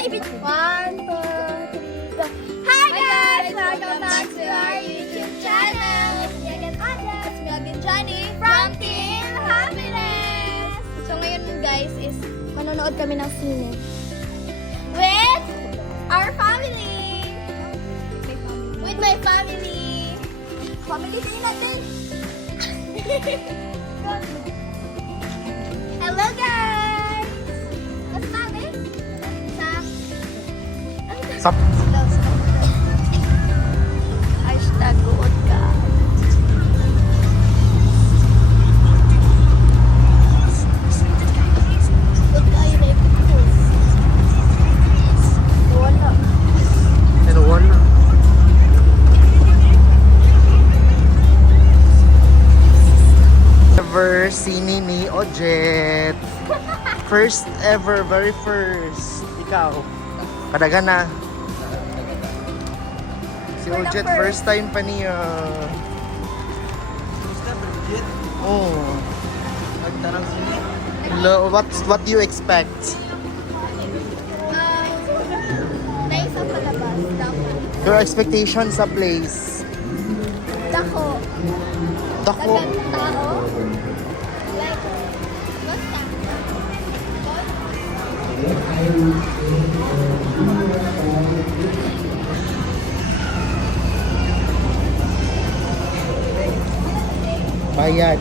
One, two, three, go. Hi guys! Welcome back to our YouTube channel. It's me again, Adas, Megan Johnny from Team Happiness. So ngayon guys is manonood kami ng sine with our family. With my family. Family din natin. Hello guys! What's namin? Sap. Hashtag good ka. Good ka yun ay pupus. Wala. Pero wala. Ever sini ni Ojet. First ever, very first. Ikaw. Kadagan na. Si For the Ojet, first. first time pa niya. Oh. What do you expect? Nice ang palabas. Dako. Your expectation sa place? Dako. Dako. Dagang tao. Like, basta. Bayad.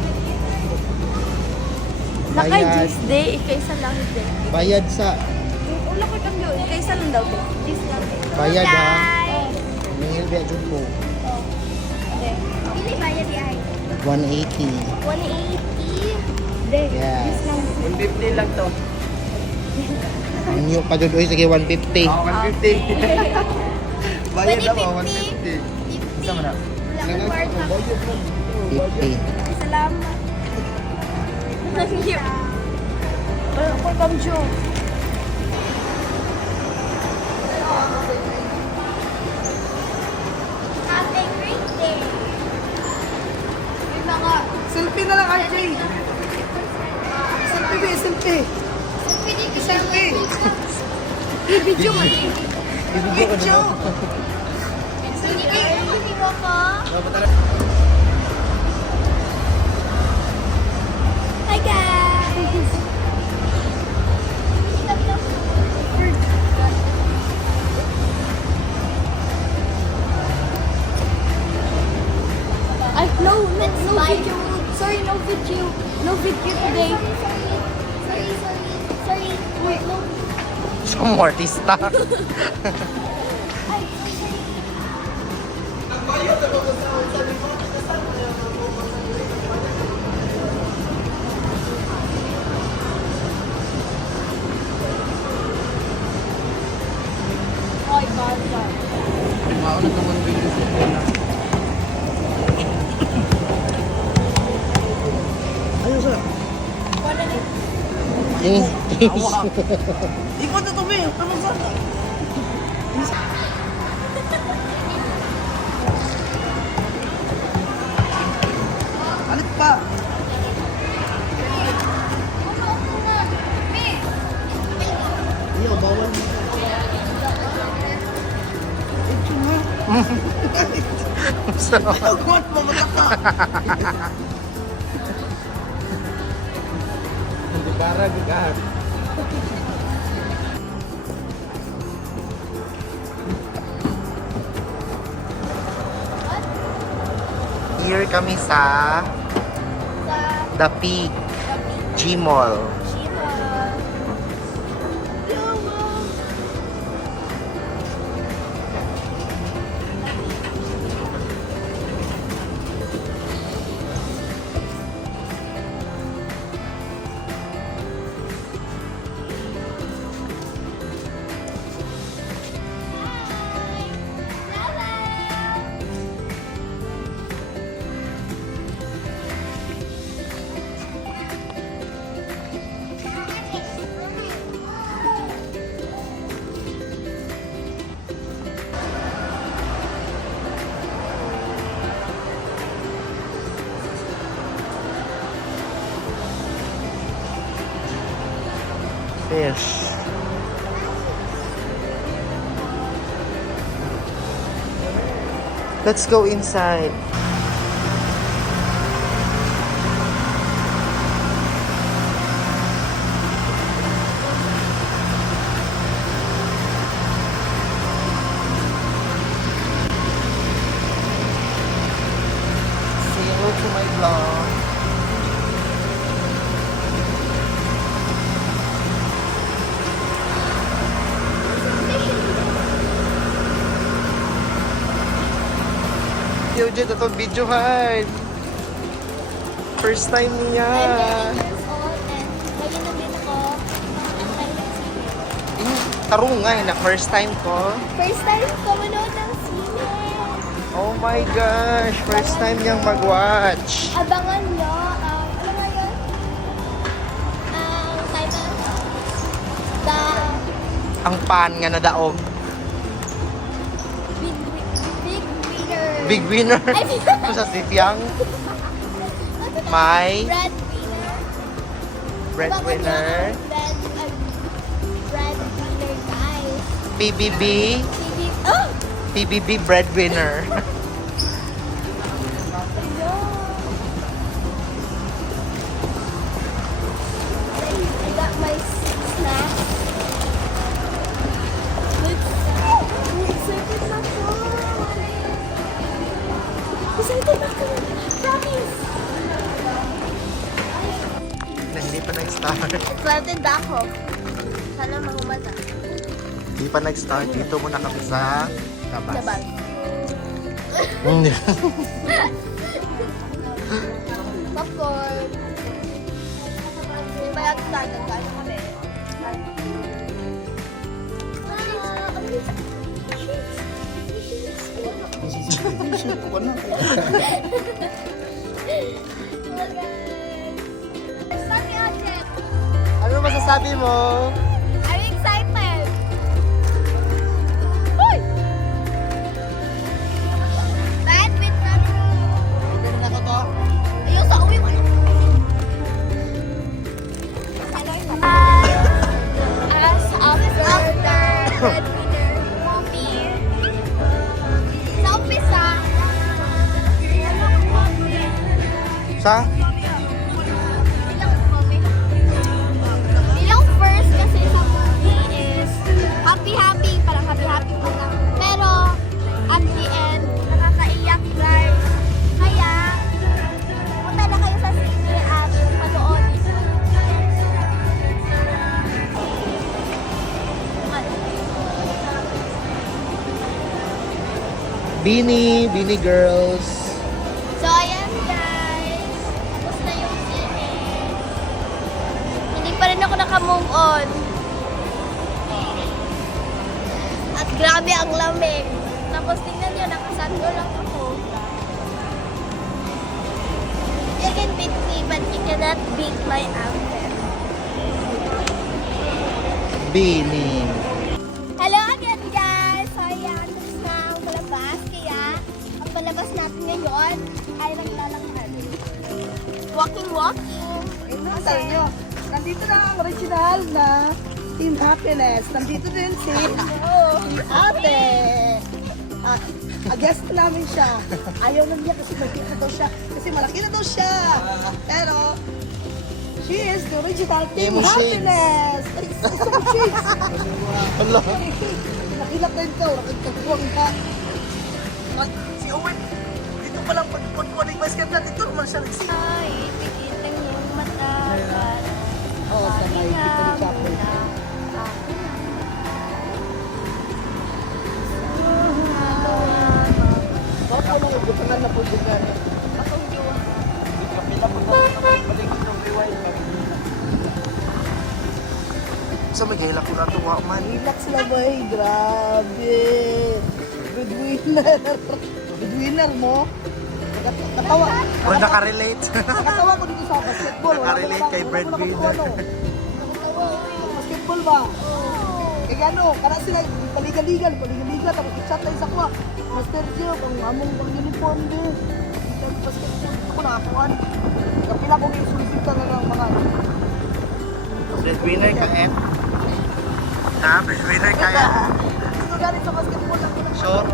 Lakay Bayad. G's day, ikaysa lang din. Bayad sa... Wala ko kang doon, ikaysa lang daw din. G's lang din. Bayad ha. Guys! Nangil biya dyan mo. Okay. Pili bayad ay. 180. 180. Hindi. Yes. G's lang. 150 lang to. Ang nyo pa doon. Uy, sige, 150. Ako, 150. Bayad ako, 150. 150. Isa mo na. Wala kang kwarta. 50. Salamat. Nangyip. Wala ko kang joke. Have a great day. May mga Selfie na lang, RJ. Selfie, be, selfie. selfie. I-video mo. Video. Video ko. Hi guys! Ay, no video. Sorry, no video. No video today. Sorry. Wait, no. Siyang artista. Ay, Ay, God. Ako nagkamunbing gusto ko na. Ayun sa. Eh. Ikot na to, be. Ano sa? Alit pa. Iyo, bawal mo. Ito nga. Agwat mo, mataka. Hindi para gigahan. Here kami sa The Peak G-Mall. fish. Let's go inside. Say hello to my vlog. Yo, Jet, itong videohan. First time niya. I'm 10 years old and maginom din ako. Tarungay na first time ko. First time ko manood ng sine. Oh my gosh, first time niyang mag-watch. Abangan nyo, ano nga yun? Ang title? The Ang pan nga na daog. Big Winner. Big winner. Ay, big- Ito sa Sitiang. May Breadwinner. breadwinner. Breadwinner, guys. PBB. Oh! PBB breadwinner. I got my snack. Excited na ako. Excited na ako. Promise. Na hindi pa nag-start. Excited na ako. Sana mahumata. Hindi pa nag-start. Dito muna kami sa labas. Sabag. Hindi. Popcorn. Hindi ba yung start ang kaya kami? Shoot ko na. Ano masasabi mo? I'm excited! Uy! Badminton! Okay na ako to. Ayun sa uwi mo. As after the breadwinner movie, sa umpisa, Sa? bilang first kasi sa movie is happy-happy, parang happy-happy pa lang. Pero, at the end, nakakaiyak guys. Kaya, punta na kayo sa sine at panood. Bini girls. So, ayan guys. Tapos na yung sine. Hindi pa rin ako naka-move on. At grabe ang lamig. Tapos tingnan nyo, nakasando lang ako. You can beat me, but you cannot beat my outfit. Bini. Hello again guys! So ayan, tapos na ang palabas. Kaya, ang palabas natin ngayon ay naglalakad. Walking. Sabi nyo, nandito na ang original na Team Happiness. Nandito din si Ate. Guest namin siya. Ayaw na niya kasi malaki na daw siya. Kasi malaki na daw siya. Pero, she is the original Team Emo shades. Happiness. Gusto mo shades? Hello. Nakilap na ito. Nakagkakuwang ka. Si Owen, dito palang pagkukuha ng basketball. Dito naman siya nagsing. Ay, pigilan yung mata. Oo, sa may dito ni Chapel. Opo lang, ibutangan na po bukan. Kapila po ba? Balik itong rewind. Sa may gahila ko na tuwa man. Relax sila ba eh? Grabe. Good winner. Good winner mo. Natawa. O nakarelate. Natawa ko dito sa basketball. Wala ko Nakarelate naman- kay wala ko breadwinner. naman kung ano. Basketball ba? Kaya ano, kana sila paliga-liga, tapos i-chat na isa ko. Master Joe, ang among pag-uniform din. Basketball, ito ko nakakuhan. Kapila kong isulisita na ng mga Breadwinner ka, Ed. Ha? Breadwinner kaya? Ito galing sa basketball lang ko na. Sure.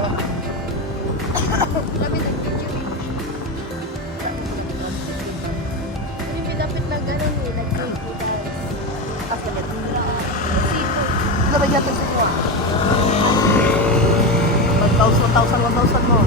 malapit-lapit na gano'n eh. Nag-Vegas. Tapos ganyan. Seafood. Sino ba yatin sa inyo? 1,000 mo.